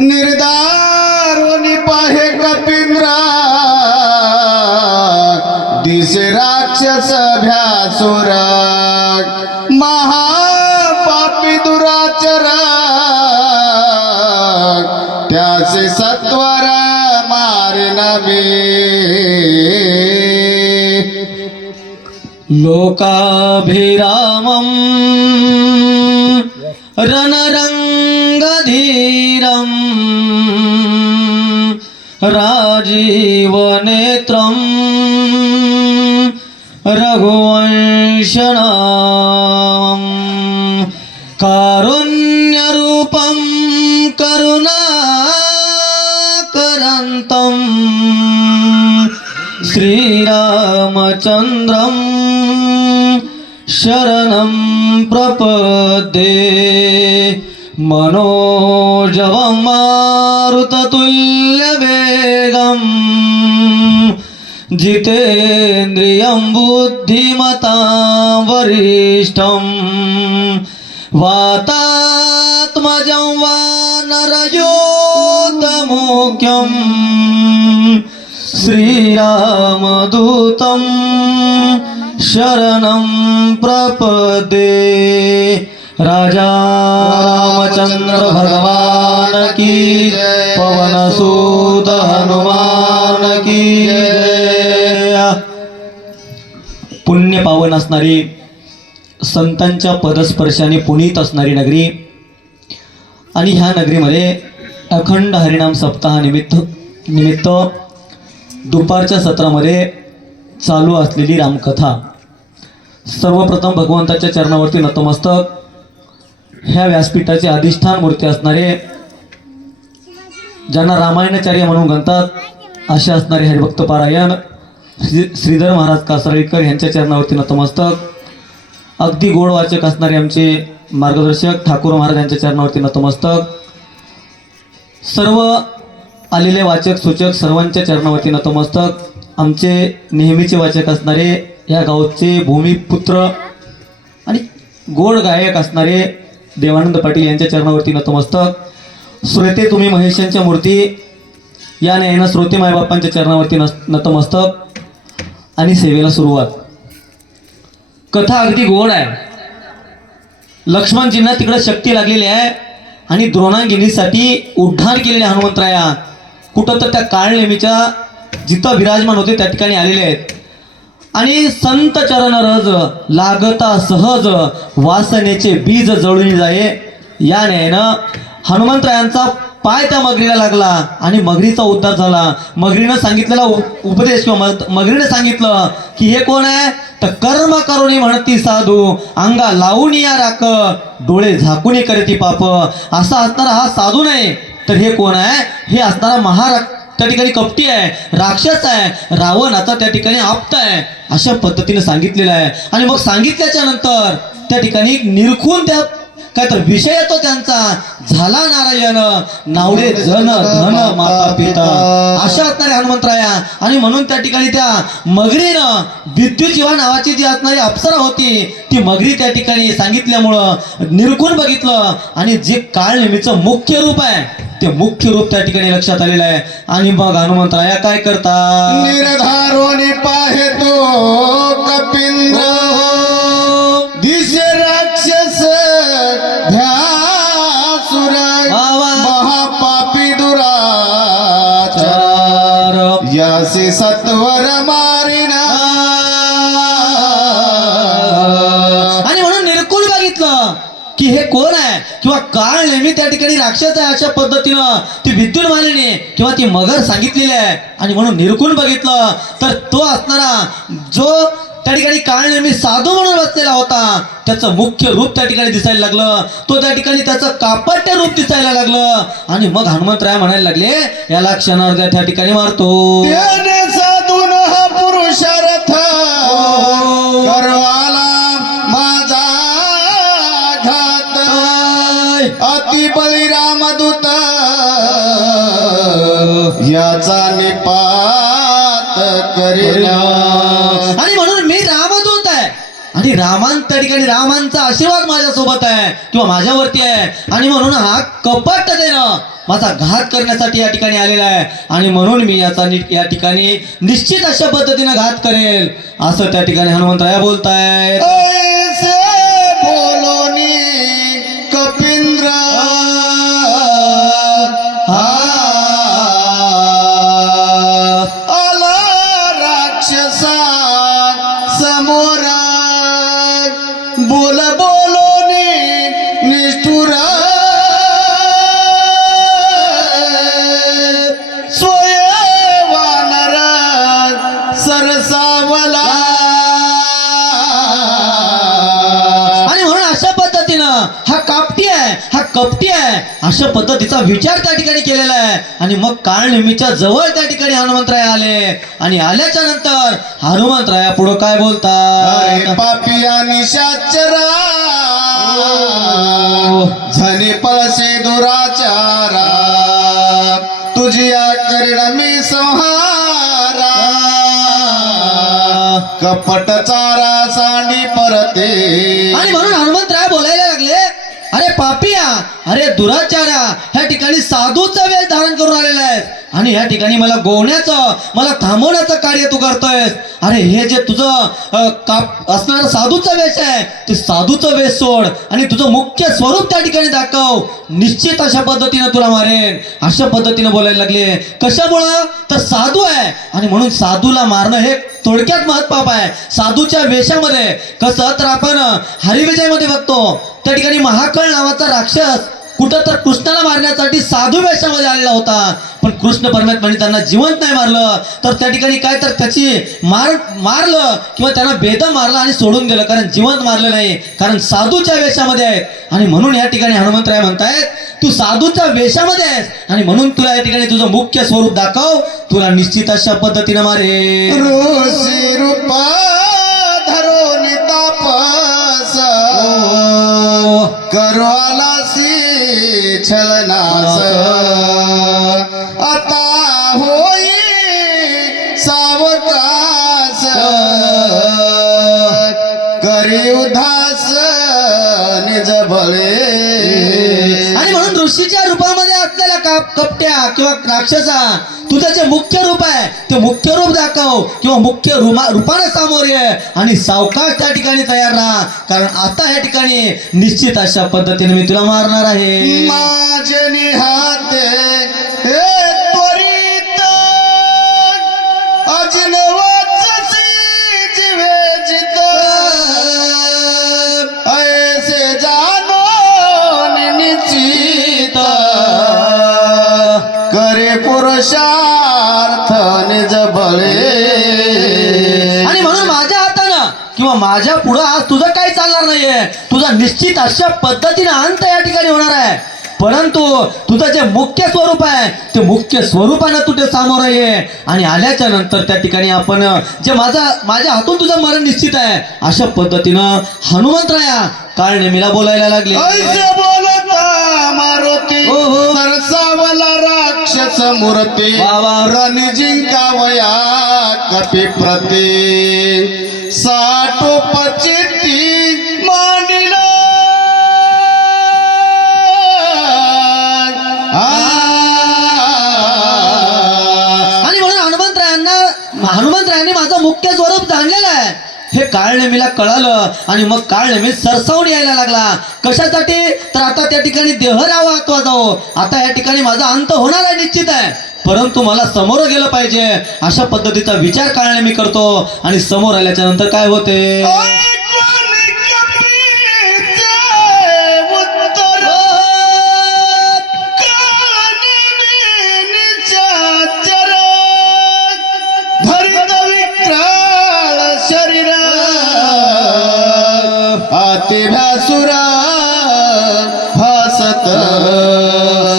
निर्दारोनी पाहे कपिंद्रा दिसे राक्षस भ्यासुर महापापी दुराचर त्याचे सत्वर मारे नवे लोकाभिरामं रणरंगधीरं राजीवनेत्रं रघुवंशनामं कारुण्यरूपं करुणाकरन्तं श्रीरामचन्द्रं शरणं प्रपद्ये मनोजवं मारुततुल्यवेगं जितेन्द्रियं बुद्धिमतां वरिष्ठं वातात्मजं वानरयोधमुख्यं श्रीरामदूतं शरणं प्रपद्ये राजा रामचंद्र भगवान की पवन सूत हनुमान की जय। पुण्य पावन असणारी संतांच्या पदस्पर्शाने पुनीत असणारी नगरी आणि ह्या नगरीमध्ये अखंड हरिनाम सप्ताह निमित्त दुपारच्या सत्रामध्ये चालू असलेली रामकथा। सर्वप्रथम भगवंताच्या चरणावरती नतमस्तक। ह्या व्यासपीठाचे अधिष्ठान मूर्ती असणारे ज्यांना रामायणाचार्य म्हणून गणतात असे असणारे हरिभक्त पारायण श्रीधर महाराज कासाळीकर यांच्या चरणावरती नतमस्तक। अगदी गोड वाचक असणारे आमचे मार्गदर्शक ठाकूर महाराज यांच्या चरणावरती नतमस्तक। सर्व आलेले वाचक सूचक सर्वांच्या चरणावरती नतमस्तक। आमचे नेहमीचे वाचक असणारे या गावचे भूमिपुत्र आणि गोड गायक असणारे देवानंद पाटील यांच्या चरणावरती नतमस्तक। श्रोते तुम्ही महेशांच्या मूर्ती या न्यायानं श्रोते मायबापांच्या चरणावरती नतमस्तक आणि सेवेला सुरुवात। कथा अगदी गोड आहे। लक्ष्मणजींना तिकडे शक्ती लागलेली आहे आणि द्रोणांगिनीसाठी उड्डाण केलेले हनुमंतराया कुठं तर त्या काळनेमीच्या जिथं विराजमान होते त्या ठिकाणी आलेले आहेत आणि संत चरण रज लागता सहज वासनेचे बीज जळून जाये या न्यायानं हनुमंतरायांचा पाय त्या मगरीला लागला आणि मगरीचा उद्धार झाला। मगरीनं सांगितलेला उपदेश किंवा मगरीने सांगितलं की हे कोण आहे तर कर्म करुणी म्हणती साधू अंगा लावून या राख डोळे झाकून करती पाप। असा असणारा हा साधू नाही तर हे कोण आहे हे असणारा त्या ठिकाणी कपटी आहे, राक्षस आहे, रावणाचा त्या ठिकाणी आप्त आहे अशा पद्धतीने सांगितलेलं आहे। आणि मग सांगितल्याच्या नंतर त्या ठिकाणी निरखून त्या काय तर विषय येतो त्यांचा झाला नारायण नावडे जन धन माता पिता अशा असणारे हनुमंतराया। आणि म्हणून त्या ठिकाणी त्या मगरीनं विद्युजीवा नावाची जी असणारी अप्सरा होती ती मगरी त्या ठिकाणी सांगितल्यामुळं निरखून बघितलं आणि जे काळनेमीचं मुख्य रूप आहे ते मुख्य रूप त्या ठिकाणी लक्षात आलेलं आहे। आणि मग हनुमंतराया काय करतात निर्धारोनी पाहे तो कपिंद्र दिसे राक्षस भ्यासुर महापापी दुराचार यासे सत्वर मारिना। आणि म्हणून निरखून बघितलं की हे कोण आहे किंवा काळ नेहमी त्या ठिकाणी राक्षस आहे अशा पद्धतीनं ती विद्युत मालिनी किंवा ती मगर सांगितलेली आहे। आणि म्हणून निरखून बघितलं तर तो असणारा जो त्या ठिकाणी काळ नेहमी साधू म्हणून बसलेला होता त्याचं मुख्य रूप त्या ठिकाणी दिसायला लागलं। तो त्या ठिकाणी त्याचं कापट्य रूप दिसायला लागलं आणि मग हनुमंतराय म्हणायला लागले याला क्षणार्ध त्या ठिकाणी मारतो साधून हा पुरुषार्थ करवाला माझा घात अति बलिराम दूत याचा निपात करेल। आणि म्हणून मी रामदूत आहे आणि आणि त्या ठिकाणी रामांचा आशीर्वाद माझ्यासोबत आहे किंवा माझ्यावरती आहे, आणि म्हणून हा कपटतेनं माझा घात करण्यासाठी या ठिकाणी आलेला आहे, आणि म्हणून मी या ठिकाणी निश्चित अशा पद्धतीनं घात करेल, असं त्या ठिकाणी हनुमंतराया बोलतायत. ऐसे बोलोनी कपिंद्र आला राक्षसा समोर बोलोनी निष्ठुर स्वयंवानर सरसावला. आणि म्हणून अशा पद्धतीनं हा कपटी आहे अशा पद्धतीचा विचार त्या ठिकाणी केलेला आहे. आणि मग काळ नेहमीच्या जवळ त्या ठिकाणी हनुमंतराय आले, आणि आल्याच्या नंतर हनुमंतराया पुढे काय बोलतात. पापिया निशाचरा झने पळसे दुराचारा तुझिया करीण मी संहारा कपट चारा सांडी परते. आणि म्हणून हनुमंतराय बोलायला लागले, अरे पापिया, अरे दुराचारा, ह्या ठिकाणी साधूचा वेश धारण करून आलेला आहे, आणि ह्या ठिकाणी मला गोवण्याचं, मला थांबवण्याचं कार्य तू करतोयस. अरे हे जे तुझं असणारं साधूचा वेश आहे, ते साधूचं वेश सोड आणि तुझं मुख्य स्वरूप त्या ठिकाणी दाखव, निश्चित अशा पद्धतीनं तुला मारेन, अशा पद्धतीनं बोलायला लागले. कशामुळं? तर साधू आहे, आणि म्हणून साधूला मारणं हे थोडक्यात महत्पाप आहे. साधूच्या वेशामध्ये कसं, तर आपण हरिविजयमध्ये बघतो, त्या ठिकाणी महाकाळ नावाचा राक्षस कुठं तर कृष्णाला मारण्यासाठी साधू वेशामध्ये आलेला होता, पण कृष्ण परमात्म्याने त्यांना जिवंत नाही मारलं, तर त्या ठिकाणी काय, तर त्याची मारलं किंवा त्यांना बेदम मारलं आणि सोडून दिलं, कारण जिवंत मारलं नाही, कारण साधूच्या वेशामध्ये आहेत. आणि म्हणून या ठिकाणी हनुमंतराय म्हणतायत, तू साधूच्या वेशामध्ये आहेस, आणि म्हणून तुला या ठिकाणी तुझं मुख्य स्वरूप दाखव, तुला निश्चित अशा पद्धतीनं मारे. ऋषी रूपा धरून तापस करू आलासी छलनास आता होई सावकास करी उदास निज बळे. आणि म्हणून ऋषीच्या रूपामध्ये असलेल्या कपट्या किंवा राक्षसा, तुझं जे मुख्य रूप आहे ते मुख्य रूप दाखव किंवा मुख्य रूपाने समोर ये, आणि सावकाश त्या ठिकाणी तयार राहा, कारण आता या ठिकाणी निश्चित अशा पद्धतीने मी तुला मारणार आहे. माझे निहाते हे त्वरित अजिनवचसी जिवे जित ऐसे जानो निश्चित करे पुरुषार्थ निज बळे. आणि म्हणून माझ्या हातानं किंवा माझ्या पुढं आज तुझं काही चालणार नाहीये, तुझा निश्चित अशा पद्धतीने अंत या ठिकाणी होणार आहे, परंतु तुझं जे मुख्य स्वरूप आहे ते मुख्य स्वरूपानं तुझे सामोरं ये, आणि आल्याच्या नंतर त्या ठिकाणी आपण जे माझ्या हातून तुझं मरण निश्चित आहे, अशा पद्धतीनं हनुमंतराया काळ नेमीला बोलायला लागले. ऐसे बोलता मारुती हो, हो. सरसावला राक्षस मूर्ती वा, वा. रण जिंकावया कपी प्रती साठो पचिती मांडिला. आणि म्हणून हनुमंतरायांनी माझं मुख्य स्वरूप जाणलेलं आहे, हे काळ नेमीला कळालं, आणि मग काळ नेमी सरसावून यायला लागला. कशासाठी? तर आता त्या ठिकाणी देहराव आत्वा जाओ, आता या ठिकाणी माझा अंत होणार आहे निश्चित आहे, परंतु मला समोर गेलं पाहिजे, अशा पद्धतीचा विचार काळ नेमी करतो. आणि समोर आल्याच्या नंतर काय होते,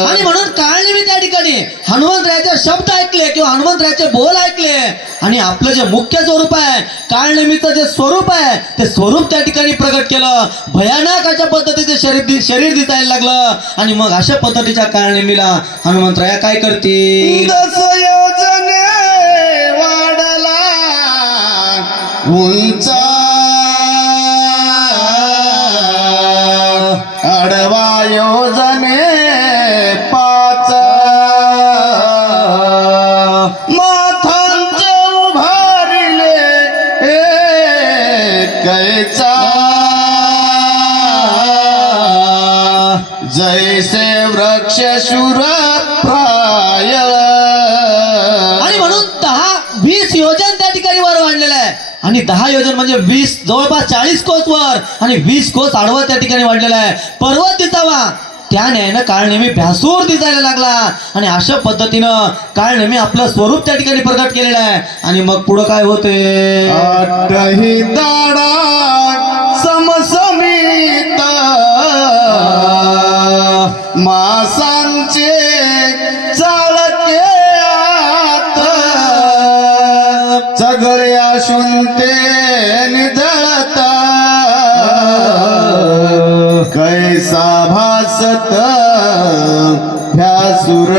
आणि म्हणून काळ नेमी त्या ठिकाणी हनुमंतरायाचे शब्द ऐकले किंवा हनुमंतरायाचे बोल ऐकले, आणि आपलं जे मुख्य स्वरूप आहे, काळ नेमीचं जे स्वरूप आहे ते स्वरूप त्या ठिकाणी प्रकट केलं. भयानक अशा पद्धतीचे शरीर दिसायला लागलं, आणि मग अशा पद्धतीच्या काळ नेमीला हनुमंतराया काय करतील, 10 योजने वाढला उंचा शूर प्राय. आणि म्हणून 10-20 योजन त्या ठिकाणी वर वाढलेलं आहे. आणि 10 योजन म्हणजे 20 जवळपास 40 कोस वर आणि 20 कोस आडवं त्या ठिकाणी वाढलेला आहे. पर्वत दिसावा त्या न्यायानं काळ नेहमी भ्यासूर दिसायला लागला. आणि अशा पद्धतीनं काळ नेहमी आपलं स्वरूप त्या ठिकाणी प्रकट केलेलं आहे. आणि मग पुढं काय होते, आठही दाडा समसमित मासांचे चाळके आत सगळे असून ते निजळता कैसा भासत भ्यासुर.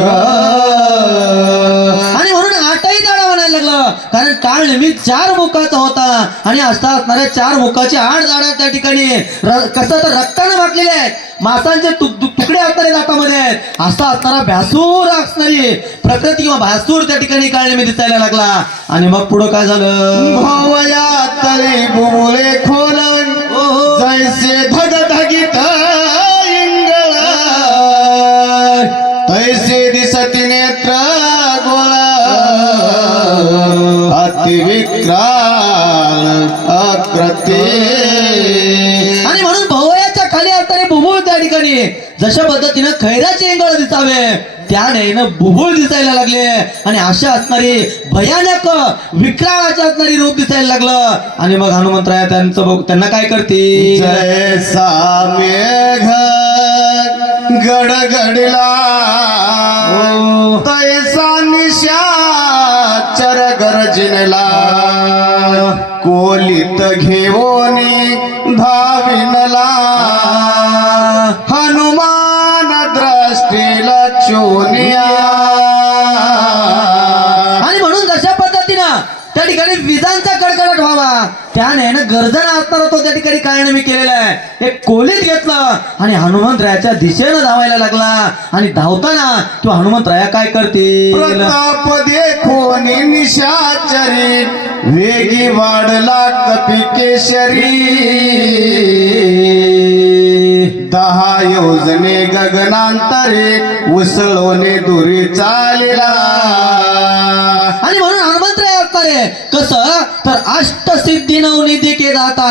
आणि म्हणून आठही दाडा म्हणायला लागलं. कारण काळ नेहमी 4 मुखाचा होता आणि असता असणाऱ्या 4 मुखाचे 8 दाडा त्या ठिकाणी कसं तर रक्ताने वाटलेले आहेत. मासांचे तुकडे असणारे दातामध्ये आहेत. असता असणारा भ्यासूर असणारी प्रकृती किंवा भासूर त्या ठिकाणी काळ नेहमी दिसायला लागला. आणि मग पुढं काय झालं, भवया तळी बुबुळे खोल जैसे धगधगित इंगळ तैसे दिसती नेत्र गोळ अतिविक्राल आकृती. आणि म्हणून भवयाच्या खाली असणारे बुबुळ त्या ठिकाणी जशा पद्धतीनं खैराचे इंगळ दिसावे त्या नयनं बुबुळ दिसायला लागले. आणि अशा असणारी भयानक विक्राळाचे असणारी रूप दिसायला लागलं. आणि मग हनुमंतराय त्यांना काय करते, जैसा मेघ गडगडला तैसा निशाचर गरजनला कोलित घेऊनी धाविनला हनुमान दृष्टीला चोनिया. आणि म्हणून जशा पद्धतीनं त्या ठिकाणी विजांचा कडकडाट व्हावा त्या नयनं गर्जना असणारा तो त्या ठिकाणी काळनेमी केलेला आहे. एक कोलीत घेतलं आणि हनुमंतरायाच्या दिशेनं धावायला लागला. आणि धावताना तो हनुमंतराया काय करते, प्रताप देखोनी निशाचरी वेगी वाढला कपी केशरी 10 योजने गगनांतरे उसळवणे दुरी चालिला. आणि म्हणून हनुमंतराय असणारे कसं तर अष्टसिद्धी नवनिधी के दाता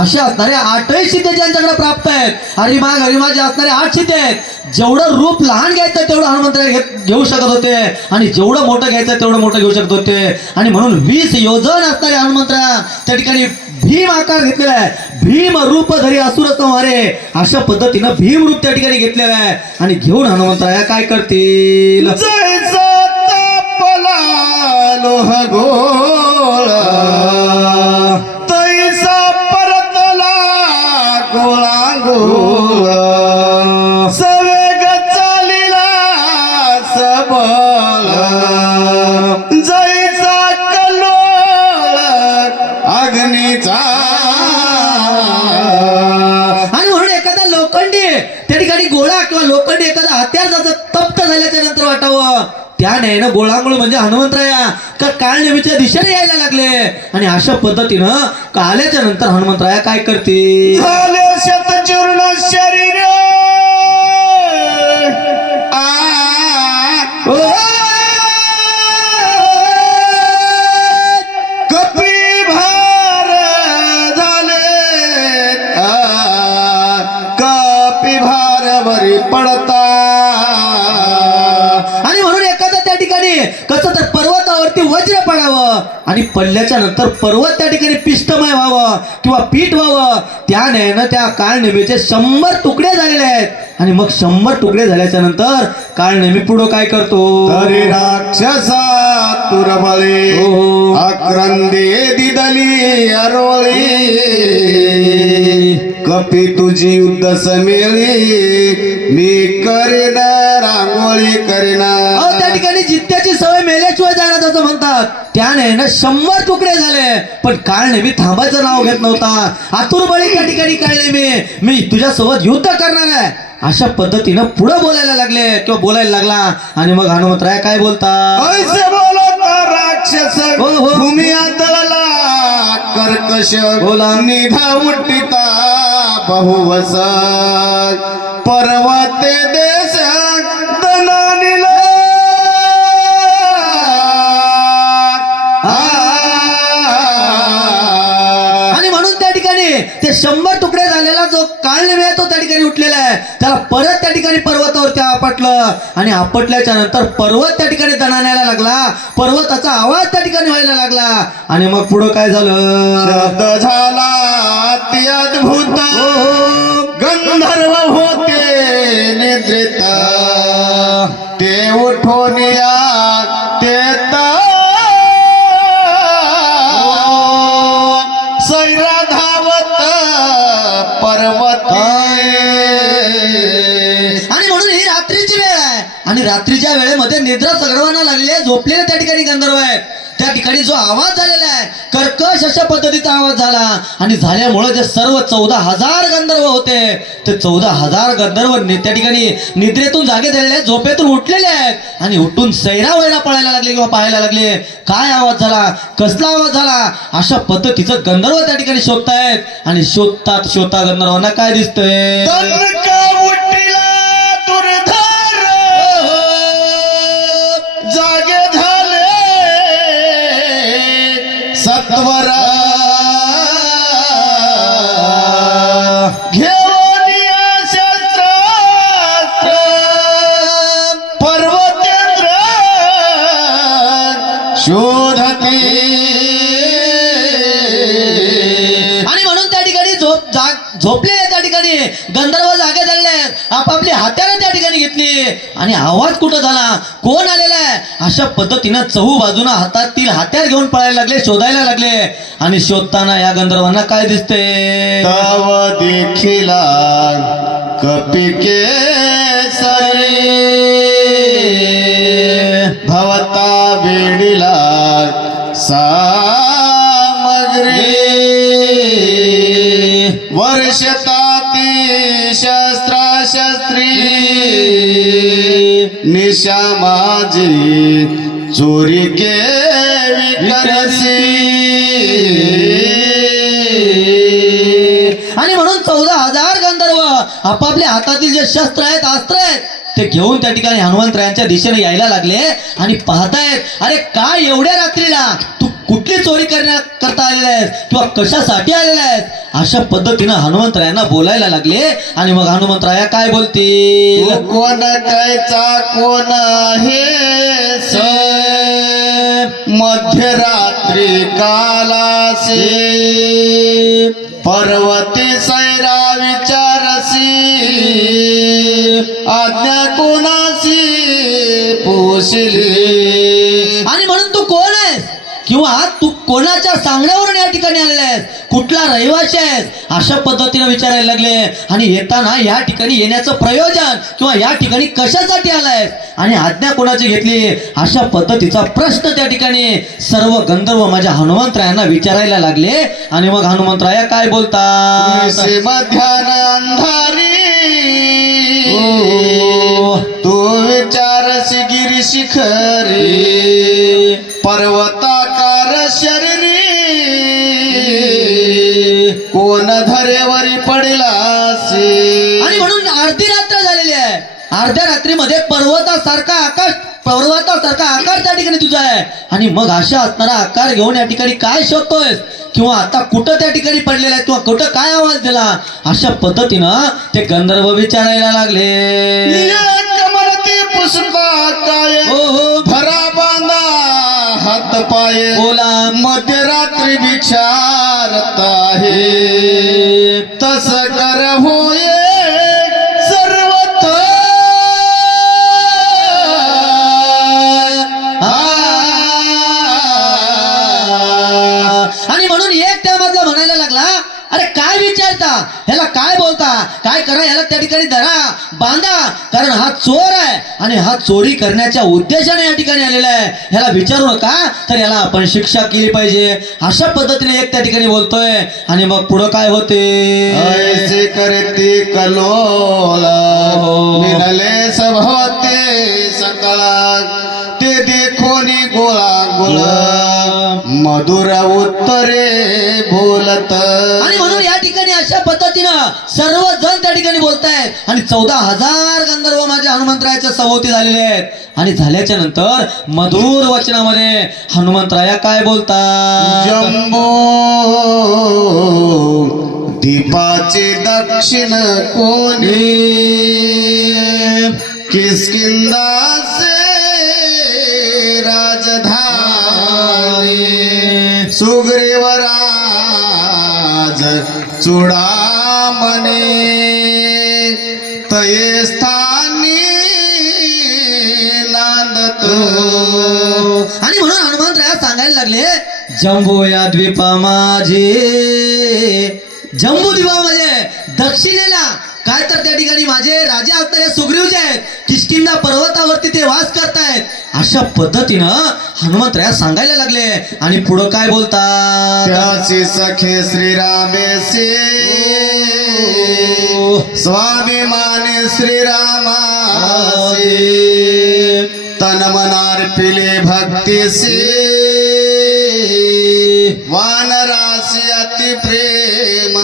अशा असणारे 8ही सिद्धी ज्यांच्याकडे प्राप्त आहेत. हरिमा जे असणारे 8 सिद्धी आहेत. जेवढं रूप लहान घ्यायचं तेवढं हनुमंतराय घेऊ शकत होते आणि जेवढं मोठं घ्यायचं तेवढं मोठं घेऊ शकत होते. आणि म्हणून 20 योजन असणारे हनुमंतराय त्या ठिकाणी भीम आकार घेतलेला आहे. भीम रूप धरी असुर संहारे अशा पद्धतीनं भीम रूप त्या ठिकाणी घेतलेलं आहे. आणि घेऊन हनुमंतराया काय करतील, जैसा तापला लोह गोळ तैसा परतला गोळा गोळ सवेग चालिला सबळ जैसा कल्लोळ अग्नीचा. आणि म्हणून एखादा लोखंडी त्या ठिकाणी गोळा किंवा लोखंडी एखादा हत्यार जसं तप्त झाल्याच्या नंतर वाटावं त्या न्यायनं गोळांगुळ म्हणजे हनुमंतराया का काळ नेहमीच्या दिशेने यायला लागले. आणि अशा पद्धतीनं आल्याच्या नंतर हनुमंतराया काय करते, झाले शतचूर्ण शरीर कपी भार झाले कपी भार वरी पडता. आणि म्हणून एखादा त्या ठिकाणी कसं तर पर्वतावरती वज्र पडावं आणि पडल्याच्या नंतर पर्वत त्या ठिकाणी पिष्टमय व्हावं किंवा पीठ व्हावं त्या न्यायानं त्या काळनेमीचे 100 तुकडे झालेले आहेत. आणि मग 100 तुकडे झाल्याच्या नंतर काळनेमी पुढं काय करतो, तरी राक्षसा तुरबळे हो. आक्रंदे दिदली अरोळी कपी तुझी युद्ध समेळी मी करीन रांगोळी करीना. त्या ठिकाणी जित्याची सवय मेल्याशिवाय जाणार असं म्हणतात. त्याने ना 100 तुकडे झाले पण काळ नेहमी थांबायचं नाव घेत नव्हता. आतुरबळी त्या ठिकाणी काळ मी तुझ्यासोबत युद्ध करणार आहे अशा पद्धतीनं पुढे बोलायला लागले किंवा बोलायला लागला. आणि मग हनुमंतराय काय बोलतात, ऐसे बोलता राक्षस हो, हो. भूमी आदळला कर्कश बोला. निधा उठिता बहुवस पर्वते देश 100 तुकडे झालेला जो काळनेमी आहे तो त्या ठिकाणी उठलेला आहे. त्याला परत त्या ठिकाणी पर्वतावरती आपटलं आणि आपटल्याच्या नंतर पर्वत त्या ठिकाणी दणाणायला लागला. पर्वताचा आवाज त्या ठिकाणी व्हायला लागला आणि मग पुढं काय झालं? शब्द झाला अति अद्भुत, गंधर्व होते निद्रित, ते उठून या ते सैरा धावत पर्वत. आणि म्हणून ही रात्रीची वेळ आहे आणि रात्रीच्या वेळेमध्ये निद्रा सगळ्यांना लागली आहे. झोपलेले त्या ठिकाणी गंधर्व आहेत. त्या ठिकाणी जो आवाज झालेला आहे कर्कश अशा पद्धतीचा आवाज झाला आणि झाल्यामुळे जे सर्व 14,000 गंधर्व होते ते 14,000 गंधर्व त्या ठिकाणी निद्रेतून जागे झालेले आहेत, झोपेतून उठलेले आहेत आणि उठून सैरा व्हायला पळायला लागले किंवा पाहायला लागले. काय आवाज झाला, कसला आवाज झाला, अशा पद्धतीचं गंधर्व त्या ठिकाणी शोधतायत आणि शोधता गंधर्वांना काय दिसतंय? उठिला दुर्धर जागे झाले सत्वर, घेऊन या शस्त्रास्त्र पर्वतेंद्र शोधती. आणि म्हणून त्या ठिकाणी झोपलेले त्या ठिकाणी गंधर्व जागे झालेले आहेत. आपापली हात्याला त्या ठिकाणी घेतली आणि आवाज कुठं झाला, कोण आलेला आहे, अशा पद्धतीनं चहू बाजूनं हातातील हात्यार घेऊन पळायला लागले, शोधायला लागले आणि शोधताना या गंधर्वांना काय दिसते? तव देखिला कपिके सरी भवता वेडिला सामग्री, वर्षताती शस्त्राशस्त्री निशा माझी चोरी के विकरसी. आणि म्हणून 14,000 गंधर्व आपापल्या हातातील जे शस्त्र आहेत, अस्त्र आहेत ते घेऊन त्या ठिकाणी हनुमंतरायांच्या दिशेने यायला लागले आणि पाहतायत, अरे काय एवढ्या रात्रीला तू कुठली चोरी करता आलेला आहेस किंवा कशासाठी आलेला आहेस, अशा पद्धतीनं हनुमंतरायांना बोलायला लागले. आणि मग हनुमंतराया काय बोलतील? तू कोण कायचा कोण आहे स मध्यरात्री कालासे पर्वते सैरा विचारसी आज्ञा कोणासी पोशिली. आणि म्हणून तू कोण आहेस किंवा तू कोणाच्या सांगण्यावरून या ठिकाणी आलेला आहेस, कुठला रहिवासी आहेस, अशा पद्धतीने विचारायला लागले. आणि येताना या ठिकाणी येण्याचं प्रयोजन किंवा या ठिकाणी कशासाठी आलायस आणि आज्ञा कोणाची घेतली, अशा पद्धतीचा प्रश्न त्या ठिकाणी सर्व गंधर्व माझ्या हनुमंतरायांना विचारायला लागले. आणि मग हनुमंतराया काय बोलतात? मध्यान अंधारी ओ, तू विचारसी गिरी शिखरी पर्वताकार शरीरी कोण धरेवरी पडलासी. आणि म्हणून अर्धी रात्र झालेली आहे. अर्ध्या रात्रीमध्ये पर्वतासारखा आकार त्या ठिकाणी तुझा आहे आणि मग अशा असणारा आकार घेऊन या ठिकाणी काय शोधतोयस किंवा आता कुठं त्या ठिकाणी पडलेला आहे किंवा कुठं काय आवाज दिला, अशा पद्धतीनं ते गंधर्व विचारायला लागले. कमरती पुष्पा काय हो धरा बांधा हात पाय बोला. मध्यरात्री विचारत आहे तस कर होय सर्वत्र. आणि म्हणून एक त्यामधला म्हणायला लागला, अरे काय विचारता, ह्याला काय बोलता, काय करा, ह्याला त्या ठिकाणी धरा बांधा, कारण हा चोर आहे आणि हा चोरी करण्याच्या उद्देशाने या ठिकाणी आलेला आहे, ह्याला विचारू नका, तर याला आपण शिक्षा केली पाहिजे, अशा पद्धतीने एक त्या ठिकाणी बोलतोय. आणि मग पुढं काय होते? ऐसे करते कलोल मिळाले सभवते सकळा ते देखोनी गोळा गोळ मधुर उत्तरे बोलत. आणि म्हणून या ठिकाणी अशा पद्धतीनं सर्वजण त्या ठिकाणी बोलतायत आणि 14,000 गंधर्व माझ्या हनुमंतरायाच्या सभोवती झालेले आहेत. आणि झाल्याच्या नंतर मधुर वचनामध्ये हनुमंतराया काय बोलतात? जम्बो दीपाचे दक्षिण कोणी किष्किंधाचे राजधानी सुग्रीवराज चूडामणी तये स्थानी नांदत. आणि म्हणून हनुमंतराया सांगायला लागले जम्बो या द्वीपा माझे, जम्बू द्वीपा म्हणजे दक्षिणेला काय तर त्या ठिकाणी माझे राजे असणारे सुग्रीव जे आहेत किष्किंधा पर्वतावरती ते वास करतायत. अशा पद्धतीनं हनुमंतराया सांगायला लागले. आणि पुढं काय बोलतात, त्याची सखे श्रीरामेसी स्वाभिमानी श्रीरामासी तन मनार पिले भक्तीसी वानरासी अति प्रेम.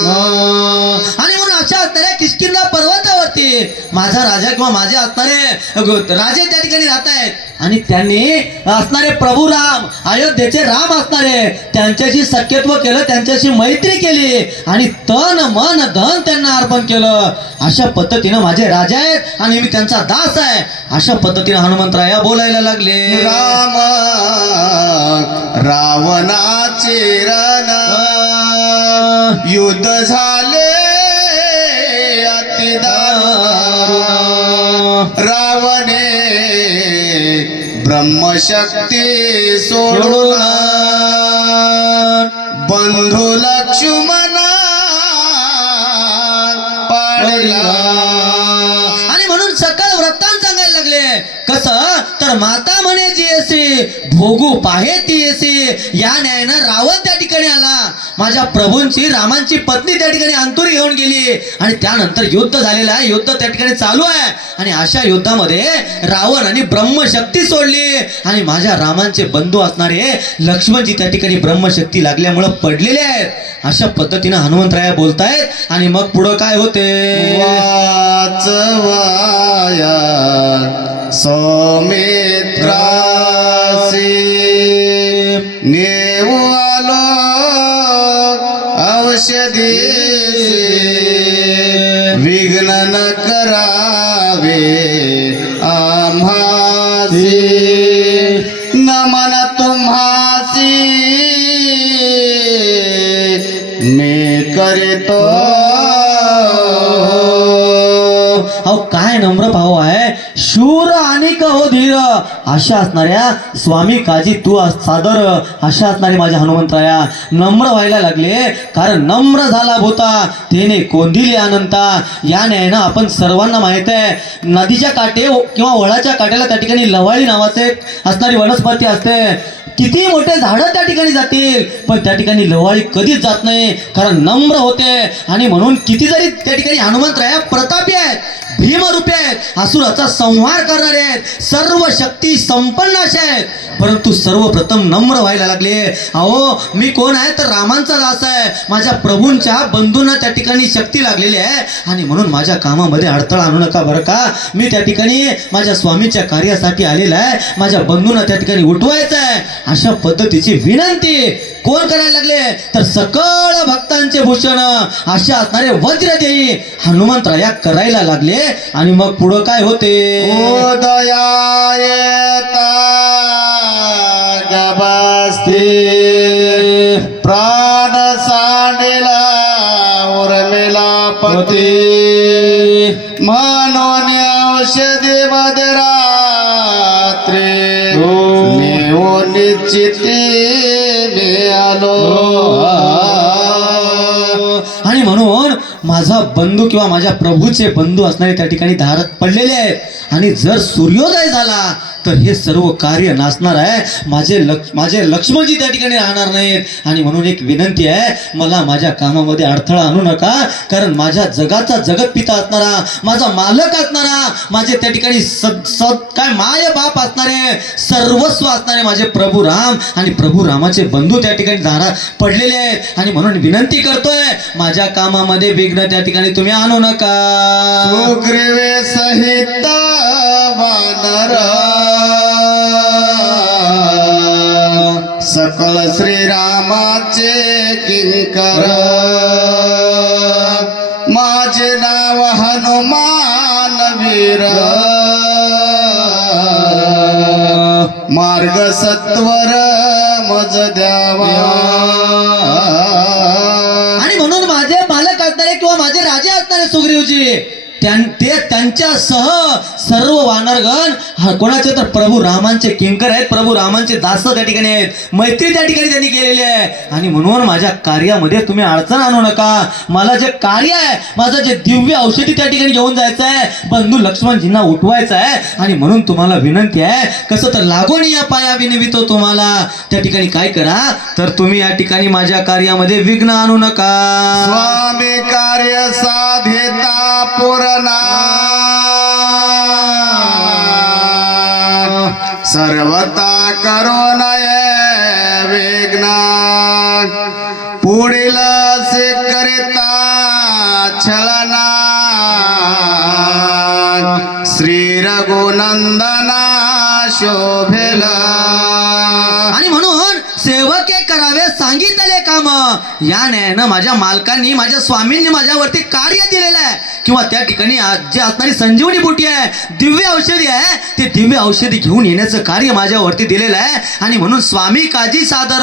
आणि म्हणून अशा असणाऱ्या किष्किंधा पर्वतावरती माझा राजा किंवा माझे असणारे राजे त्या ठिकाणी राहत आहेत. आणि त्यांनी असणारे प्रभू राम अयोध्येचे राम असणारे त्यांच्याशी सख्यत्व केलं, त्यांच्याशी मैत्री केली आणि तन मन धन त्यांना अर्पण केलं. अशा पद्धतीनं माझे राजा आहेत आणि मी त्यांचा दास आहे. अशा पद्धतीनं हनुमंतराया बोलायला लागले. राम रावणाचे रण युद्ध झाले अति दारुण. रावणे ब्रह्मशक्ती सोडून बंधू लक्ष्मणा पाळला. आणि म्हणून सकळ वृत्तांत सांगायला लागले. कसं तर माता म्हणे जी असे भोगू पाहे ती असे या न्यायानं रावण त्या ठिकाणी आला. माझ्या प्रभूंची रामांची पत्नी त्या ठिकाणी अंतुरी घेऊन गेली आणि त्यानंतर युद्ध झालेलं आहे. युद्ध त्या ठिकाणी चालू आहे आणि अशा युद्धामध्ये रावण आणि ब्रह्मशक्ती सोडली आणि माझ्या रामांचे बंधू असणारे लक्ष्मणजी त्या ठिकाणी ब्रह्मशक्ती लागल्यामुळं पडलेले आहेत. अशा पद्धतीनं हनुमंतराया बोलतायत. आणि मग पुढं काय होते, वाचवाया सौमित्रासी नेऊ आलो औषधी विघ्न न करावे आम्हासी नमन तुम्हासी मी करीतो. अहो काय नम्र भाव आहे, शूर आणि कहो धीर अशा असणाऱ्या स्वामी काजी तू सादर अशा असणारे माझ्या हनुमंतराया नम्र व्हायला लागले. कारण नम्र झाला भूता तेने कोंदिले अनंता. या न्यायानं आपण सर्वांना माहित आहे नदीच्या काठे किंवा वळाच्या काठ्याला त्या ठिकाणी लवाळी नावाचे असणारी वनस्पती असते. किती मोठे झाडं त्या ठिकाणी जातील पण त्या ठिकाणी लवाळी कधीच जात नाही कारण नम्र होते. आणि म्हणून किती जरी त्या ठिकाणी हनुमंतराया प्रतापी आहेत, भीमरूपी आहेत, असुराचा संहार करणारे आहेत, सर्व शक्ती संपन्न असे आहेत, परंतु सर्वप्रथम नम्र व्हायला लागले. अहो मी कोण आहे तर रामांचा दास आहे. माझ्या प्रभूंच्या बंधूंना त्या ठिकाणी शक्ती लागलेली आहे आणि म्हणून माझ्या कामामध्ये अडथळा आणू नका बरं का. मी त्या ठिकाणी माझ्या स्वामीच्या कार्यासाठी आलेला आहे. माझ्या बंधूंना त्या ठिकाणी उठवायचं आहे. अशा पद्धतीची विनंती कोण करायला लागले तर सकळ भक्तांचे भूषण असे असणारे वज्रदेही हनुमंतराया करायला लागले. आणि मग पुढं काय होते, उदया येता गबस्ती प्राण सांडिला उर्मिला पती म्हणून औषधी मध्यरात्री नेऊन निश्चिती आलो. आणि म्हणून माझा बंधू किंवा माझ्या प्रभूचे बंधू असणारे त्या ठिकाणी धारत पडलेले आहेत. आणि जर सूर्योदय झाला तर हे सर्व कार्य नाचणार आहे. माझे लक्ष्मणजी त्या ठिकाणी राहणार नाहीत. आणि म्हणून एक विनंती आहे, मला माझ्या कामामध्ये अडथळा आणू नका. कारण माझ्या जगाचा जगत पिता असणारा, माझा मालक असणारा, माझे त्या ठिकाणी काय माय बाप असणारे, सर्वस्व असणारे माझे प्रभू राम आणि प्रभू रामाचे बंधू त्या ठिकाणी धारा पडलेले आहेत. आणि म्हणून विनंती करतोय, माझ्या कामामध्ये विघ्न त्या ठिकाणी तुम्ही आणू नका. सुग्रीवे सहित वानर सकल श्रीरामाचे किंकर बाहेर मार्ग सत्वर मज द्यावा. आणि म्हणून माझे मालक असणारे किंवा माझे राजे असणारे सुग्रीवजी ते त्यांच्यासह सर्व वानरगण कोणाचे तर प्रभू रामांचे किंकर आहेत, प्रभू रामांचे दास त्या ठिकाणी आहेत, मैत्री त्या ठिकाणी त्यांनी केलेली आहे. आणि म्हणून माझ्या कार्यामध्ये तुम्ही अडचण आणू नका. मला जे कार्य आहे, माझं जे दिव्य औषधी त्या ठिकाणी घेऊन जायचं आहे, बंधू लक्ष्मणजींना उठवायचं आहे. आणि म्हणून तुम्हाला विनंती आहे, कसं तर लागून या पाया विनवितो तुम्हाला. त्या ठिकाणी काय करा तर तुम्ही या ठिकाणी माझ्या कार्यामध्ये विघ्न आणू नका. स्वामी कार्य साधिता पूर्णा सर्वता करुणय विघ्न पुढील करिता छलना श्री रघुनंदना शोभेल. आणि म्हणून सेवके करावे सांगितले काम या न्यायानं माझ्या मालकांनी माझ्या स्वामींनी माझ्यावरती कार्य दिलेलं आहे. किंवा त्या ठिकाणी जे असणारी संजीवनी बुटी आहे, दिव्य औषधी आहे, ते दिव्य औषधी घेऊन येण्याचं कार्य माझ्यावरती दिलेलं आहे. आणि म्हणून स्वामी काजी सादर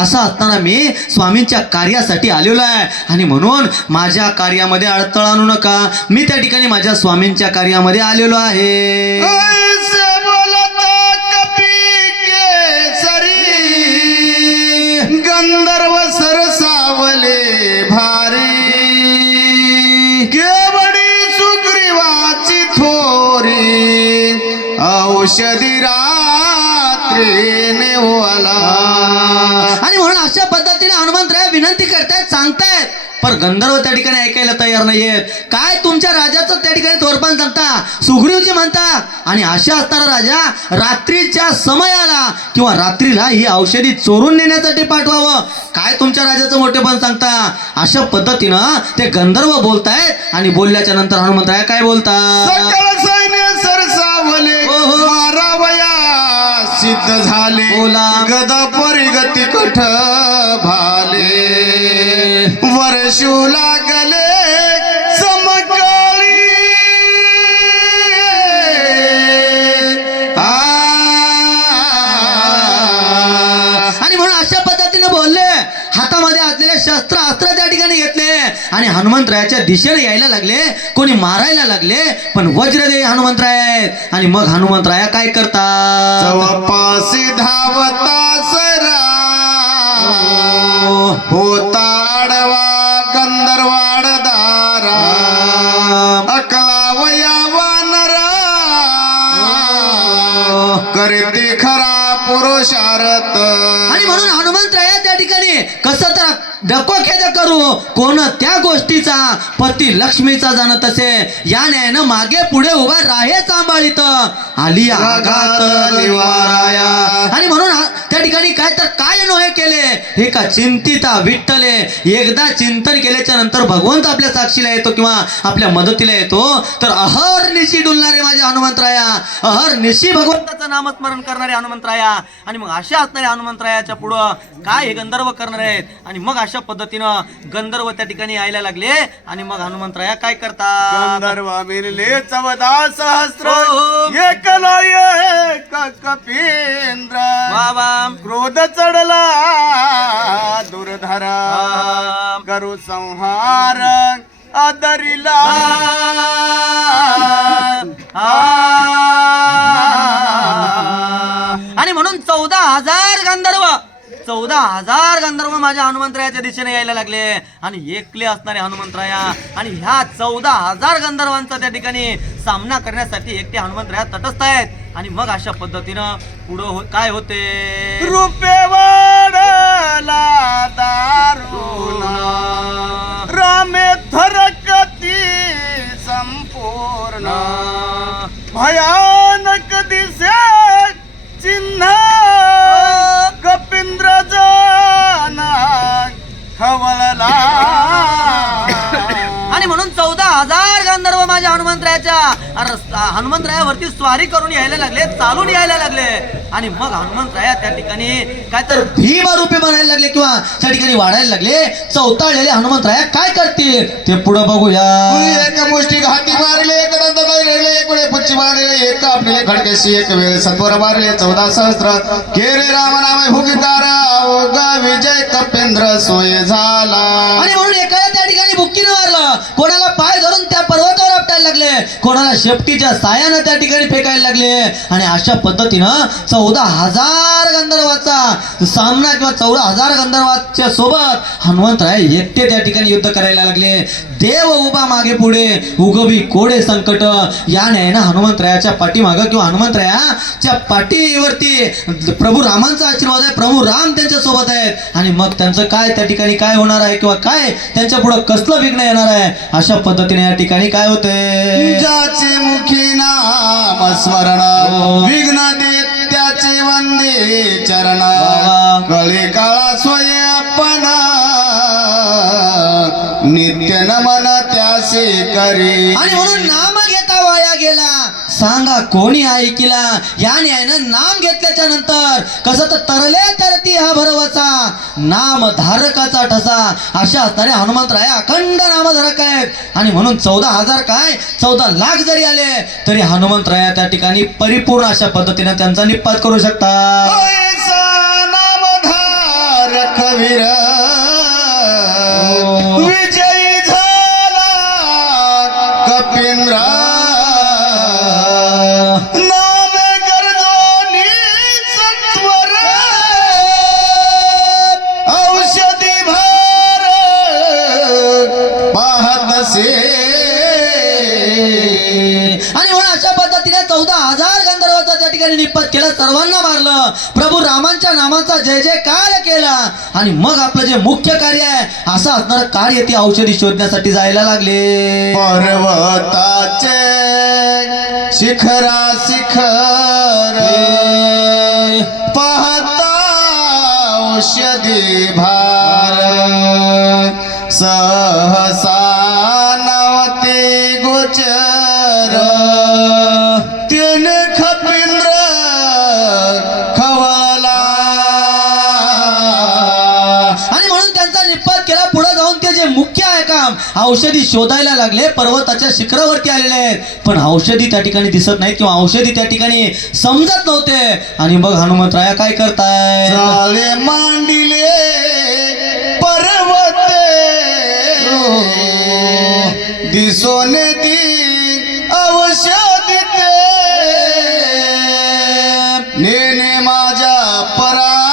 असा असताना मी स्वामींच्या कार्यासाठी आलेलो आहे. आणि म्हणून माझ्या कार्यामध्ये अडथळा आणू नका. मी त्या ठिकाणी माझ्या स्वामींच्या कार्यामध्ये आलेलो आहे. ऐसे बोलता कपी केसरी गंधर्व सरसावले भारी केवडी सुग्रीवाची थोरी औषधी रात्री नेवाला. आणि म्हणून अशा पद्धतीने हनुमंतराय विनंती करतायत, सांगतायत, पण गंधर्व त्या ठिकाणी ऐकायला तयार नाहीयेत. काय तुमच्या राजाचं त्या ठिकाणी थोरपण सांगता, सुग्रीवजी म्हणता. आणि अशा असताना राजा रात्रीच्या समयाला किंवा रात्रीला ही औषधी चोरून नेण्यासाठी पाठवावं, काय तुमच्या राजाचं मोठेपण सांगता. अशा पद्धतीनं ते गंधर्व बोलतायत. आणि बोलल्याच्या नंतर हनुमंतराय काय बोलतात, सकळ सैन्य सरसावले मारावया सिद्ध झाले बोला. गदा परिगती कठ भाले वर्षू लागले समकाळी आणि म्हणून अशा पद्धतीने बोलले. हातामध्ये असलेले शस्त्र अस्त्र त्या ठिकाणी घेतले आणि हनुमंतरायाच्या दिशेने यायला लागले. कोणी मारायला लागले, पण वज्रदेवी हनुमंतराय आहेत. आणि मग हनुमंतराया काय करतात, जवळपासी धावता सरा होता आडवा गंधर्वाड दारा अकलावया वानरा करते खरा पुरुषार्थ. आणि म्हणून हनुमंतराया त्या ठिकाणी कसं तर डकोखेद करू कोण त्या गोष्टीचा पती लक्ष्मीचा जाणत असे या न्यायानं मागे पुढे उभा राहे सांभाळीत आली आघात निवाराया. आणि म्हणून त्या ठिकाणी काय तर काय नोहे केले हे का चिंतिता विठ्ठले. एकदा चिंतन केल्याच्या नंतर भगवंत आपल्या साक्षीला येतो किंवा आपल्या मदतीला येतो. तर अहर्निशी डुलणारे माझे हनुमंतराया, अहर्निशी भगवंताचं नामस्मरण करणारे हनुमंतराया. आणि मग अशा असणाऱ्या हनुमंतरायाच्या पुढं काय हे गंधर्व करणार आहेत. आणि मग अशा पद्धतीनं गंधर्व त्या ठिकाणी यायला लागले. आणि मग हनुमंतराया काय करतात, गंधर्व मिळले 14 सहस्र एकला एक कपींद्र बाबा क्रोध चढला दुर्धरा करू संहार आदरिला. आणि म्हणून 14,000 गंधर्व माझ्या हनुमंतरायाच्या दिशेने यायला लागले. आणि एकले असणारे हनुमंतराया आणि ह्या 14,000 गंधर्वांचा त्या ठिकाणी सामना करण्यासाठी एकटे हनुमंतराया तटस्थ आहेत. आणि मग अशा पद्धतीनं पुढं काय होते, रूपे वाढला दारुण रामे थरकती संपूर्ण भयानक दिसे चिन्ह कपिंद्र जाना खवळला. आणि म्हणून 14,000 गंधर्व माझ्या हनुमंतरायावरती स्वारी करून यायला लागले, चालून यायला लागले. आणि मग हनुमंतराया त्या ठिकाणी काय तर भीम रूपे बनायला लागले किंवा त्या ठिकाणी वाढायला लागले. चौताळलेले हनुमंतराया काय करतील ते पुढे बघूया. एक मुष्टी घाती मारले एक दंत रेले एक वेळे पुच्ची मारले एक आपले खडकेशी एक वेळ सत्वर मारले 14 सहस्त्र केरे राम नामे भुगकारा ओगा विजय कपेंद्र सोय झाला. आणि म्हणून एकाला त्या ठिकाणी बुक्कीनं मारलं, कोणाला पाय धरून त्या पर्वतावर आपटायला लागले, कोणाला शेपटीच्या सायानं त्या ठिकाणी फेकायला लागले. आणि अशा पद्धतीनं 14,000 गंधर्वाचा सामना किंवा 14,000 गंधर्वाच्या सोबत हनुमंतराय एकटे त्या ठिकाणी युद्ध करायला लागले. देव उभा मागे पुढे उगवी कोडे संकट या न्यायानं हनुमंतरायाच्या पाठीमागं किंवा हनुमंतरायाच्या पाठीवरती प्रभू रामांचा आशीर्वाद आहे. प्रभू राम त्यांच्या सोबत आहेत. आणि मग त्यांचं काय त्या ठिकाणी काय होणार आहे किंवा काय त्यांच्या पुढं कसलं विघ्न येणार आहे. अशा पद्धतीने या ठिकाणी काय होते, ज्याचे मुखी नाम स्मरण विघ्न देत त्याचे वंदे चरण कळे काळा स्वय आपण नित्य नमन त्यासे करी. आणि म्हणून नाम घेता वाया गेला सांगा कोणी ऐकिला. या न्यायानं नाम घेतल्याच्या नंतर कसं तर तरले तरती हा भरवाचा नाम धारकाचा ठसा. अशा असणारे हनुमंतराय अखंड नामधारक आहेत. आणि म्हणून 14,000 काय 14 लाख जरी आले तरी हनुमंतराया त्या ठिकाणी परिपूर्ण अशा पद्धतीने त्यांचा निपात करू शकतात. नामधारक वीर विजयी झाला कपिंद्र नाम गरजोनी सत्वर औषधी भार पाहतसे. आणि म्हणून अशा पद्धतीने 14,000 गंधर्वाचा त्या ठिकाणी निपात केला, सर्वांना मारलं, प्रभू रामांच्या नामाचा जय जयकार केला. आणि मग आपलं जे मुख्य कार्य आहे असं असणारं कार्य ती औषधी शोधण्यासाठी जायला लागले. पर्वताचे शिखरा शिखर पाहता औषधी भार सहसा नवते गोचर तीन खपिंद्र खवळला. आणि म्हणून त्यांचा निपात केला. पुढे जाऊन ते जे मुख्य आहे काम औषधी शोधायला लागले, पर्वताच्या शिखरावरती आलेले आहेत, पण औषधी त्या ठिकाणी दिसत नाहीत किंवा औषधी त्या ठिकाणी समजत नव्हते. आणि मग हनुमंतराया काय करताय, झाले मांडिले पर्वत दिसोन ती औषधी नेने माझ्या पराक्रमाते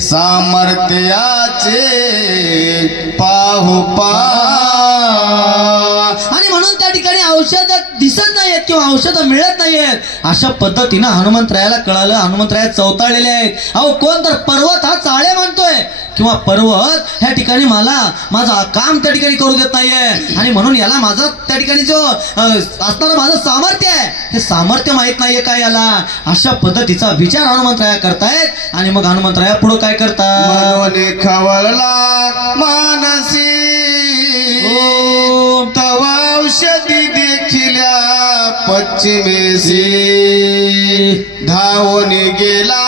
सामर्थ्याचे पाहू पा. आणि म्हणून त्या ठिकाणी औषध दिसत नाहीयेत किंवा औषधं मिळत नाहीयेत. अशा पद्धतीनं हनुमंतरायाला कळालं, हनुमंतराया चवताळलेले आहेत. अहो कोण तर पर्वत हा चाळे म्हणतोय किंवा पर्वत ह्या ठिकाणी मला माझं काम त्या ठिकाणी करू देत नाहीये. आणि म्हणून याला माझं त्या ठिकाणी जो असणारं माझं सामर्थ्य आहे हे सामर्थ्य माहित नाहीये काय याला. अशा पद्धतीचा विचार हनुमंतराया करतायत. आणि मग हनुमंतराया पुढे काय करतात, मनोने खवळला मानसी तव औषधी देखिल्या पश्चिमेसी धावून गेला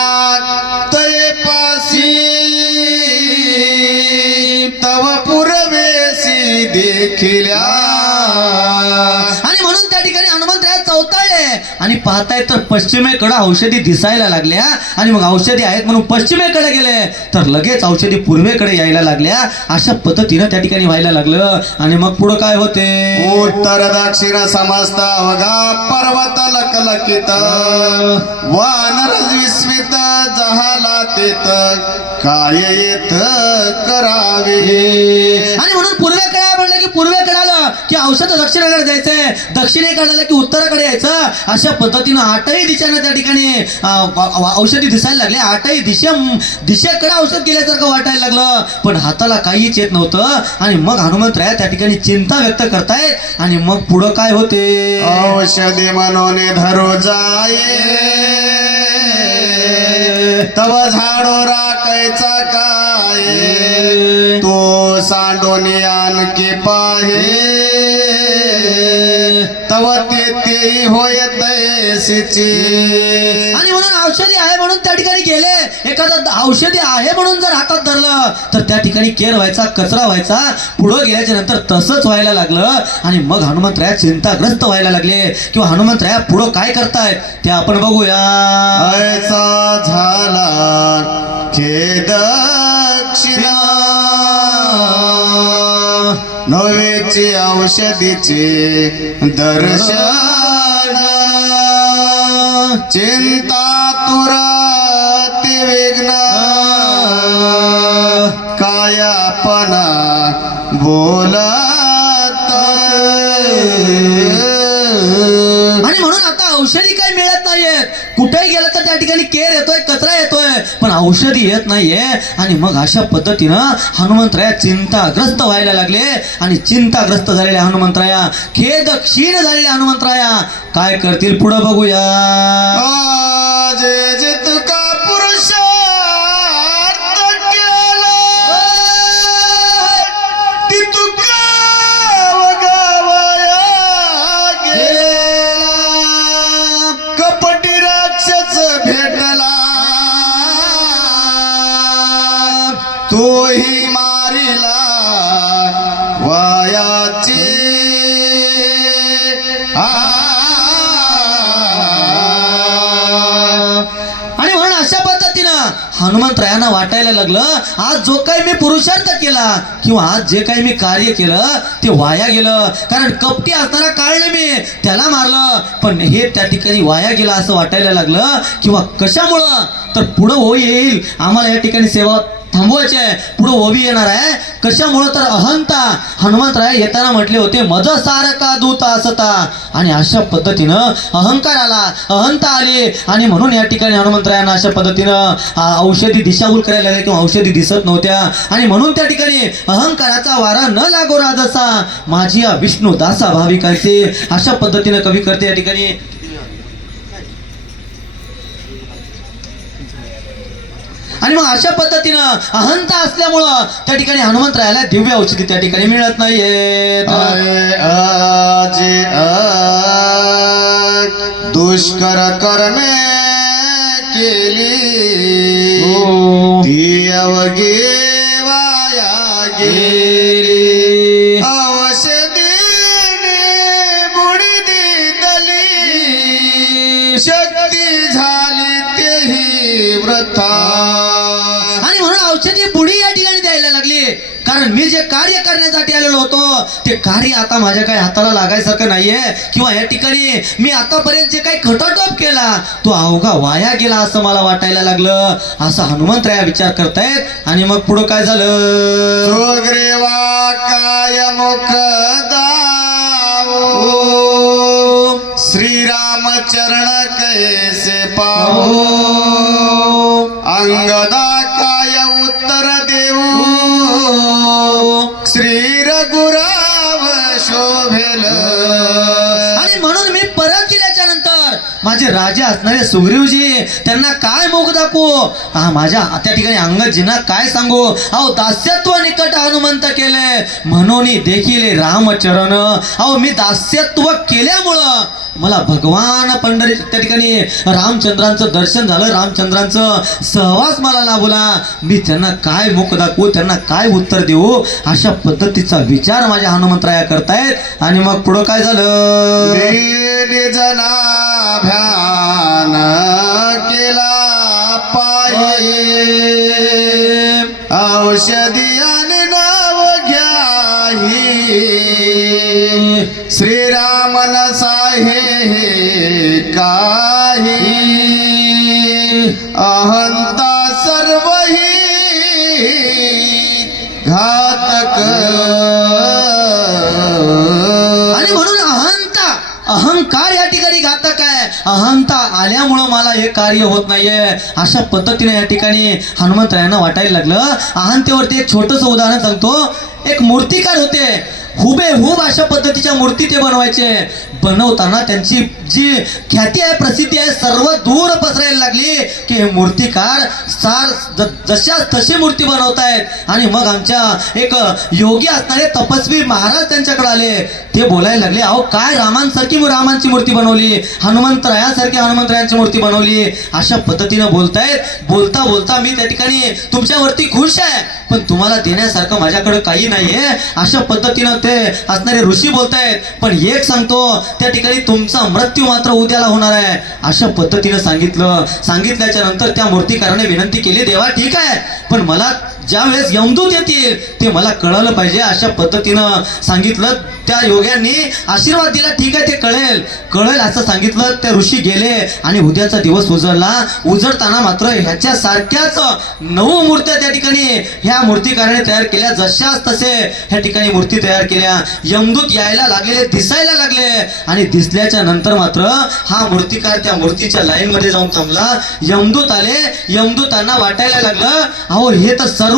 तये पासी तव पूर्वेसी देखिल्या. आणि म्हणून त्या ठिकाणी हनुमंतराया चौताळले आणि पाहताय तर पश्चिमेकडे औषधी दिसायला लागल्या. आणि मग औषधी आहेत म्हणून पश्चिमेकडे गेले तर लगेच औषधी पूर्वेकडे यायला लागल्या. अशा पद्धतीनं त्या ठिकाणी व्हायला लागलं. आणि मग पुढे काय होते, उत्तर दक्षिण समजता अवघा पर्वत लकलकित वानर विस्मित जहाला तेत काय येत करावे. आणि म्हणून पूर्वेकडे म्हणलं की पूर्वेकडे आलं की औषध दक्षिणेकडे जायचंय, दक्षिणेकडे आलं की उत्तरेकडे यायचं. अशा पद्धतीनं 8ही दिशांना त्या ठिकाणी औषधी दिसायला लागले. 8ही दिशेकडे औषध गेल्यासारखं वाटायला लागलं, पण हाताला काहीच येत नव्हतं. आणि मग हनुमंतराया त्या ठिकाणी चिंता व्यक्त करतायत. आणि मग पुढं काय होते, औषधी मनोने धरो जाये तव झाडो राखायचा काय तो सांडोने आणखी पाहे तव तेही होय तैसीची. आणि म्हणून औषधी आहे म्हणून त्या ठिकाणी गेले. एखादं औषधी आहे म्हणून जर हातात धरलं तर त्या ठिकाणी केर व्हायचा, कचरा व्हायचा. पुढं गेल्याच्या नंतर तसंच व्हायला लागलं. आणि मग हनुमंतराया चिंताग्रस्त व्हायला लागले. किंवा हनुमंतराया पुढं काय करतायत ते आपण बघूया. ऐसा झाला खेद दक्षिणा नव्हेची औषधीचे दर्शन. चिंता तुरती विघ्न कायापना बोलत. आणि म्हणून आता औषधी काही मिळत नाहीये. कुठेही गेलं तर त्या ठिकाणी केर येतोय, कचरा येतोय, पण औषधी येत नाहीये. आणि मग अशा पद्धतीनं हनुमंतराया चिंताग्रस्त व्हायला लागले. आणि चिंताग्रस्त झालेल्या हनुमंतराया, खेद क्षीण झालेल्या हनुमंतराया काय करतील पुढं बघूया. जे जे तुका पुरुषार्थ केला ती तुका वगवया गेला. कपटी राक्षस भेटला तोही मारिला वायाची. आणि म्हणून अशा पद्धतीनं हनुमंतरायांना वाटायला लागलं आज जो काही मी पुरुषार्थ केला किंवा आज जे काही मी कार्य केलं ते वाया गेलं. कारण कपटी असताना काळने मी त्याला मारलं, पण हे त्या ठिकाणी वाया गेलं असं वाटायला लागलं. किंवा कशामुळं तर पुढं होई येईल आम्हाला या ठिकाणी सेवा थांबवायची आहे, पुढं ओवी येणार आहे. कशामुळं तर अहंता. हनुमंतराय येताना म्हटले होते मज सारका दूत असता. आणि अशा पद्धतीनं अहंकार आला, अहंता आली. आणि म्हणून या ठिकाणी हनुमंतरायांना अशा पद्धतीनं औषधी दिशाभूल करायला लागले किंवा औषधी दिसत नव्हत्या. आणि म्हणून त्या ठिकाणी अहंकाराचा वारा न लागो राजसा माझी या विष्णू दासा भाविकांचे. अशा पद्धतीनं कवी करते या ठिकाणी. आणि मग अशा पद्धतीनं अहंता असल्यामुळं त्या ठिकाणी हनुमंतरायाला दिव्य औषधी त्या ठिकाणी मिळत नाहीये. दुष्कर कर्मे केली ती अवघे वाया गेली. औषधीने बुडी दिली शक्ती झाली तेही व्रता. आणि म्हणून औषधी बुडी या ठिकाणी द्यायला लागली. कारण मी जे कार्य करण्यासाठी आलेलो होतो ते कार्य आता माझ्या काही हाताला लागायसारखं नाहीये. किंवा या ठिकाणी मी आतापर्यंत जे काही खटाटोप केला तो अवघा वाया गेला असं मला वाटायला लागलं. असं हनुमंतराया विचार करतायत. आणि मग पुढं काय झालं. सुग्रीवा काय मुख दावो श्रीरामचरण कैसे पाहो. अंगदा काय उत्तर देऊ श्री रघुराव शोभेल. आणि म्हणून मी परत गेल्याच्या नंतर माझे राजे असणारे सुग्रीवजी त्यांना काय मुख दाखवू. माझ्या त्या ठिकाणी अंगदजींना काय सांगू. अहो दास्यत्व निकट हनुमंत केले म्हणून देखील रामचरण. अहो मी दास्यत्व केल्यामुळं मला भगवान पंढरी त्या ठिकाणी रामचंद्रांचं दर्शन झालं, रामचंद्रांचं सहवास मला लाभला. मी त्यांना काय मुख दाखवू, त्यांना काय उत्तर देऊ. अशा पद्धतीचा विचार माझ्या हनुमंतराया करतायत. आणि मग पुढं काय झालं. जना भ्यान केला पाये औषधी आणि नाव घ्याही श्रीरामन साहे काही अहंता सर्वही घातक. आणि म्हणून अहंकार या ठिकाणी घातक आहे. अहंता आल्यामुळं मला हे कार्य होत नाहीये. अशा पद्धतीने या ठिकाणी हनुमंतरायांना वाटायला लागलं. अहंतेवरती एक छोटंसं उदाहरण सांगतो. एक मूर्तिकार होते, हुबेहूब अशा पद्धतीच्या मूर्ती ते बनवायचे. बनवताना त्यांची जी ख्याती आहे, प्रसिद्धी आहे, सर्व दूर पसरायला लागली की हे मूर्तिकार जशा तशी मूर्ती बनवतायत. आणि मग आमच्या एक योगी असणारे तपस्वी महाराज त्यांच्याकडे आले. ते बोलायला लागले, अहो काय रामांसारखी रामांची मूर्ती बनवली, हनुमंतरायासारखी हनुमंतरायांची मूर्ती बनवली, अशा पद्धतीनं बोलतायत. बोलता बोलता मी त्या ठिकाणी तुमच्यावरती खुश आहे, पण तुम्हाला देण्यासारखं माझ्याकडे काही नाहीये, अशा पद्धतीनं ते असणारे ऋषी बोलतायत. पण एक सांगतो, त्या ठिकाणी तुमचा मृत्यू मात्र उद्याला होणार आहे, अशा पद्धतीनं सांगितलं. सांगितल्याच्या नंतर त्या मूर्तिकाराने विनंती केली, देवा ठीक आहे, पण मला ज्या वेळेस यमदूत येतील ते मला कळलं पाहिजे, अशा पद्धतीनं सांगितलं. त्या योग्यांनी आशीर्वाद दिला, ठीक आहे ते कळेल कळेल असं सांगितलं. ते ऋषी गेले आणि उद्याचा दिवस उजळला. उजळताना मात्र ह्याच्या सारख्याच 9 मूर्त्या त्या ठिकाणी ह्या मूर्तिकाराने तयार केल्या, जशाच तसे ह्या ठिकाणी मूर्ती तयार केल्या. यमदूत यायला लागलेले, दिसायला लागले, आणि दिसल्याच्या नंतर मात्र हा मूर्तिकार त्या मूर्तीच्या लाईन मध्ये जाऊन थांबला. यमदूत आले, यमदूतांना वाटायला लागलं, अहो हे तर सर्व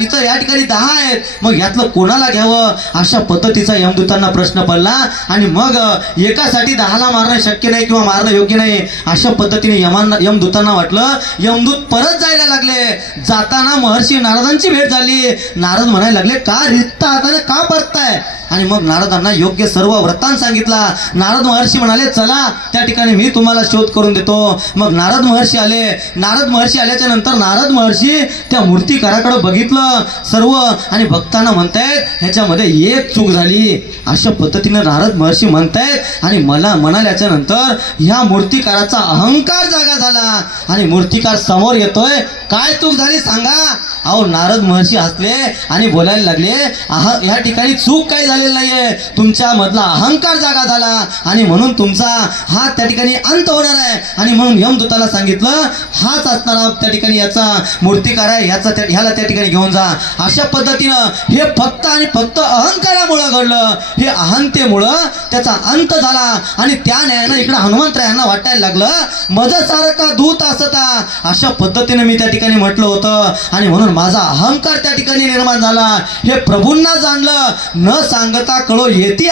इथं या ठिकाणी 10 आहेत, मग यातलं कोणाला घ्यावं, अशा पद्धतीचा यमदूतांना प्रश्न पडला. आणि मग एकासाठी 10ला मारणं शक्य नाही किंवा मारणं योग्य नाही, अशा पद्धतीने यमदूतांना वाटलं. यमदूत परत जायला लागले. जाताना महर्षी नारदांची भेट झाली. नारद म्हणायला लागले, का रिक्त हाताने का परतताय? आणि मग नारदांना योग्य सर्व वृत्तांत सांगितला. नारद महर्षी म्हणाले, चला त्या ठिकाणी मी तुम्हाला शोध करून देतो. मग नारद महर्षी आले. नारद महर्षी आल्याच्या नंतर नारद महर्षी त्या मूर्तिकाराकडे बघितलं सर्व, आणि भक्तांना म्हणतायत ह्याच्यामध्ये एक चूक झाली, अशा पद्धतीनं नारद महर्षी म्हणतायत. आणि मला म्हणाल्याच्या नंतर ह्या मूर्तिकाराचा अहंकार जागा झाला आणि मूर्तिकार समोर येतोय. काय चूक झाली सांगा? अहो नारद महर्षी हसले आणि बोलायला लागले, ह्या ठिकाणी चूक काही झालेली नाहीये, तुमच्या मधला अहंकार जागा झाला आणि म्हणून तुमचा हा त्या ठिकाणी अंत होणार आहे. आणि म्हणून यमदूताला सांगितलं, हाच असणारा त्या ठिकाणी याचा मूर्तिकार आहे, ह्याला त्या ठिकाणी घेऊन जा. अशा पद्धतीनं हे फक्त आणि फक्त अहंकारामुळं घडलं. हे अहंतेमुळं त्याचा अंत झाला. आणि त्या न्यायानं इकडे हनुमंतरायांना वाटायला लागलं, मजसारखा दूत असता, अशा पद्धतीने मी त्या ठिकाणी म्हटलं होतं. आणि म्हणून माझा अहंकार त्या ठिकाणी निर्माण झाला. हे प्रभूंना जाणलं, न सांगता कळो येती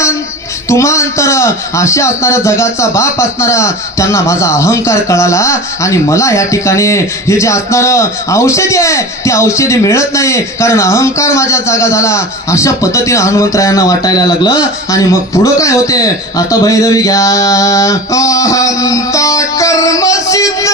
तुम्हा अंतर, अशा असणाऱ्या जगाचा बाप असणारा त्यांना माझा अहंकार कळाला. आणि मला या ठिकाणी हे जे असणारं औषधी आहे ते औषधी मिळत नाही, कारण अहंकार माझ्या जागा झाला, अशा पद्धतीने हनुमंतरायांना वाटायला लागलं. आणि मग पुढं काय होते आता भैरवी घ्या. अहंता कर्म सिद्ध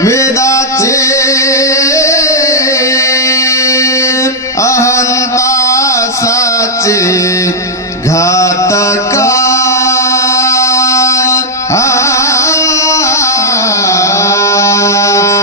वेदाचे अहंतासाचे घातका.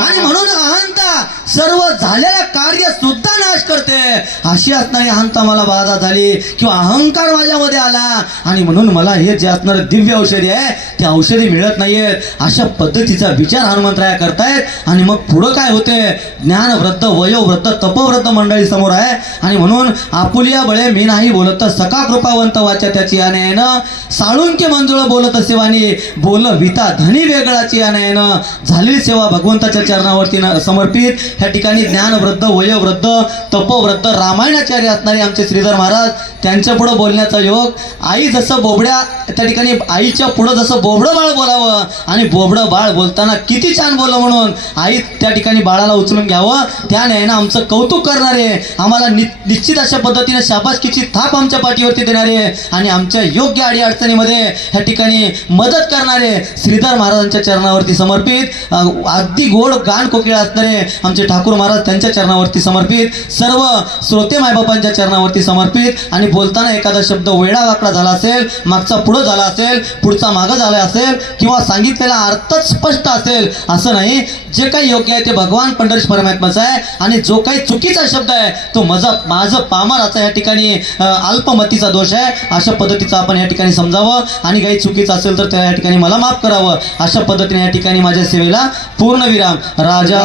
आणि म्हणून अहंता सर्व झालेलं कार्य सुद्धा नाश करते. अशी असणारी अहंता मला बाधा झाली किंवा अहंकार माझ्यामध्ये आला. आणि म्हणून मला हे जे असणारे दिव्य औषधी आहे ते औषधी मिळत नाहीयेत, अशा पद्धतीचा विचार हनुमंतराया करतायत. आणि मग पुढं काय होते, ज्ञानवृद्ध वयोवृद्ध तपवृद्ध मंडळी समोर आहे. आणि म्हणून आपुलिया बळे मी नाही बोलत, सका कृपावंत वाचा त्याची यानेनं, साळुंके मंजुळ बोलत सेवानी, बोल विता धनी वेगळाची यानेनं. झालेली सेवा भगवंताच्या चरणावरती समर्पित. ह्या ठिकाणी ज्ञानवृद्ध वयोवृद्ध तपोवृद्ध रामायणाचार्य असणारे आमचे श्रीधर महाराज, त्यांच्या पुढं बोलण्याचा योग. आई जसं बोबड्या त्या ठिकाणी आईच्या पुढं जसं बोबडं बाळ बोलावं, आणि बोबडं बाळ बोलताना किती छान बोललं म्हणून आई त्या ठिकाणी बाळाला उचलून घ्यावं, त्या न्यायानं आमचं कौतुक करणारे, आम्हाला निश्चित अशा पद्धतीने शाबासकीची थाप आमच्या पाठीवरती देणारे आणि आमच्या योग्य अडी अडचणीमध्ये ह्या ठिकाणी मदत करणारे श्रीधर महाराजांच्या चरणावरती समर्पित. अगदी गोड गाण कोकिळा असणारे आमचे ठाकूर महाराज त्यांच्या चरणावरती समर्पित. सर्व श्रोते मायबापांच्या चरणावरती समर्पित. आणि बोलताना एखादा शब्द वेळा वाकडा झाला असेल, मागचा पुढं झाला असेल, पुढचा मागं झाला असेल, किंवा सांगितलेला अर्थच स्पष्ट असेल, असं नाही. जे काही योग्य आहे ते भगवान पंढरीश परमात्माचं आहे. आणि जो काही चुकीचा शब्द आहे तो माझं पामराचा या ठिकाणी अल्पमतीचा दोष आहे, अशा पद्धतीचं आपण या ठिकाणी समजावं. आणि काही चुकीचं असेल तर त्या या ठिकाणी मला माफ करावं, अशा पद्धतीने या ठिकाणी माझ्या सेवेला पूर्णविराम. राजा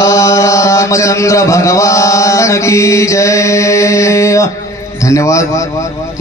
रामचंद्र भगवान की जय. धन्यवाद.